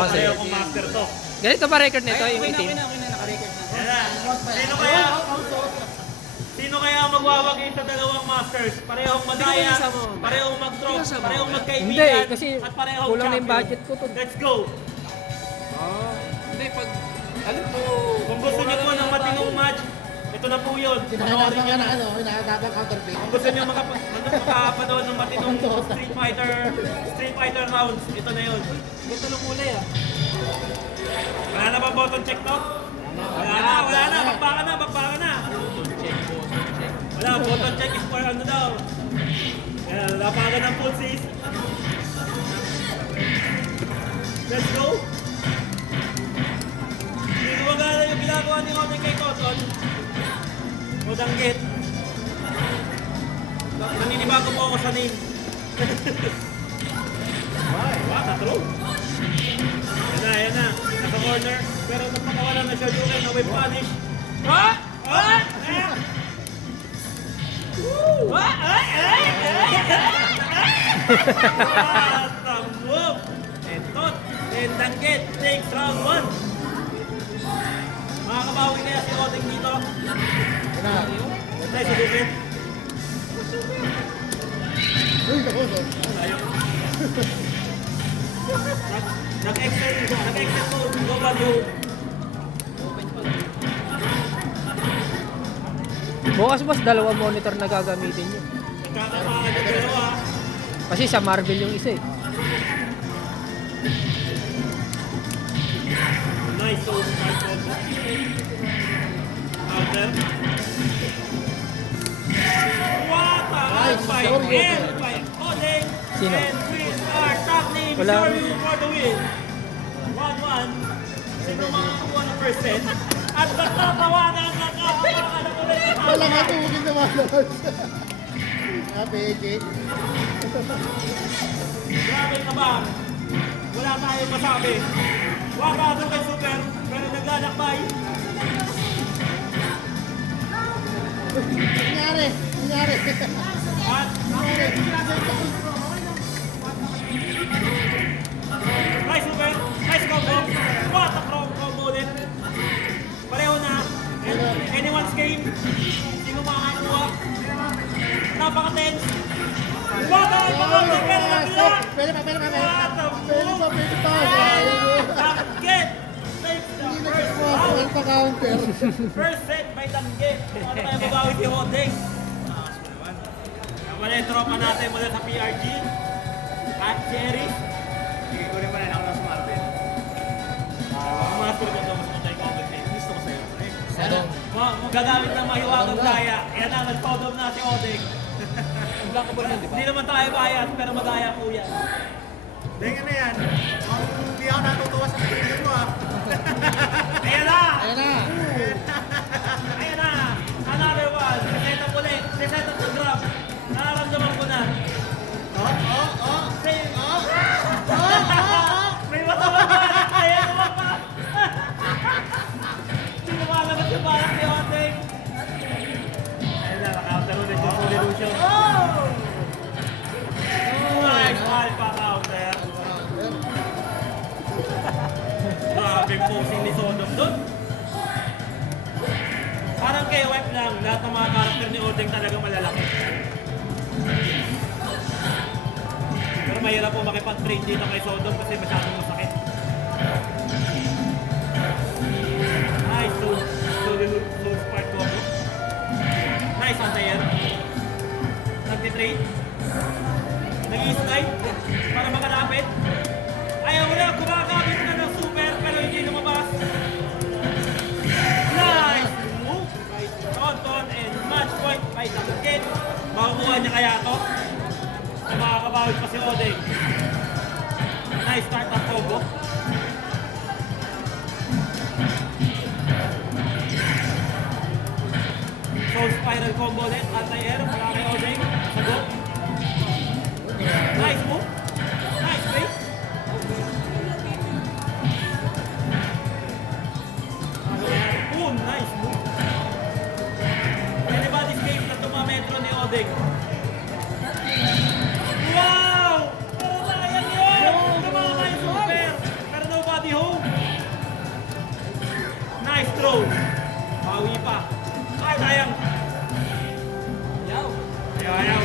Oh, pareho sige. kong master to. Ganito ba record nito, yung Okay itim? na, naka-record na. Yan na. Sino kaya magwawagi sa dalawang masters? Parehong madaya, parehong mag-drop, parehong magkaibigan, Hindi, kasi at parehong kulang na yung champion. budget ko to. Let's go! Hindi, pag, alam mo, Kung gusto niyo po ng matinong match, ito na po yun. Panoorin Kinakatapan niyo ka na. na ano, kinakatapan counterpick. Kung gusto niyo makapanood ng matinong Street Fighter rounds, ito na yun. ito lang kulay ah. Wala na ba button check to? Wala na, bakbaka na. Wala, button check is for ano daw. Kaya lapagan ng pulses. Let's go! Hindi ko magana yung ginagawa ni Omen kay Cotton. O danggit. Naninibago po ako sa name. Wow, na-throw. Yan na. Nasa corner. Pero nagpakawalan na siya Duken na may punish. What the move! Entot, and Danggit takes round 1. Makakabawi kaya si Oting dito. Tayo sa Duken. Uy, ako, so. Nag-exit po. W. Bukas boss, dalawang monitor na gagamitin nyo. Nagkakamaan yung dalawa. Kasi sa Marvel yung isa eh. Nice soul strike combo. Counter. What a Nice, by sorry, end by Oleg. Sino? And with our top name, Wala. Sorry for the win. 1-1. Sino makakuha ng first set? At nagtatawanan na ulit. Wala nga tumugin sa malas. Peke. Grabe ka ba? Wala tayong masabi. Waka doon kay Super, pero naglalakbay. Nangyari. At nice Super, nice combo. What a combo ulit. Pareho na. And anyone's game. Sino makakakuha? Napaka-tense. What a combo, pero nabila. Pwede pa. What a move. Danggit takes the Hindi first nagkakwa round. ang pa-counter. First set by Danggit. Ano kaya mabawi si Odeng? Wala yung tropa natin mula sa PRG. At si Eris. Sige ko rin pa rin ako ng Marvel. Ang master ko ito, mas matay ko ang gusto ko sa'yo. Ano? Magagamit ng mahiwagang daya. Yan na, nag-sodom na si Odeng. Ang black ba nun, di ba? Hindi naman tayo bias, pero madaya po yan. Dahil na yan. Hindi ako natutuwa sa video mo ah. Ayan na! Ayan na. Ayan na! Another one! Set up ulit! Set up the drop! Nararamdaman ko na. Say, may matawagan! Ayan naman pa! Hindi lumalabas yung balak ni Oteng. Ayan na, naka-counter ulit yung full illusion. Nice! Alpha counter. Grabe posing ni Sodom doon. Parang kay Web lang, lahat ng mga karakter ni Odeng talaga malalaki. Pero mahirap po makipag-trade dito kay Sodom kasi masyadong masakit. Nice, so spark combo. Nice anti-air. Nag-trade. Nag-i-slide para makalapit. Ayaw wala, gumagamit na ng super pero hindi lumabas. Nice move by Tonton and match point by Danggit. Makukuha niya kaya to? Na makakabawit pa si Odeng. Nice start up combo. Soul spiral combo ulit. Anti-air mula kay Odeng. Sagot. Nice move. Nice play. Boom! Nice move. Anybody's game na tumametro ni Odeng. Wow! Pero sayang yun! Tumama yung super! Pero nobody bro. Bawi pa. Ay, sayang. Ayaw. Ayaw, ayaw.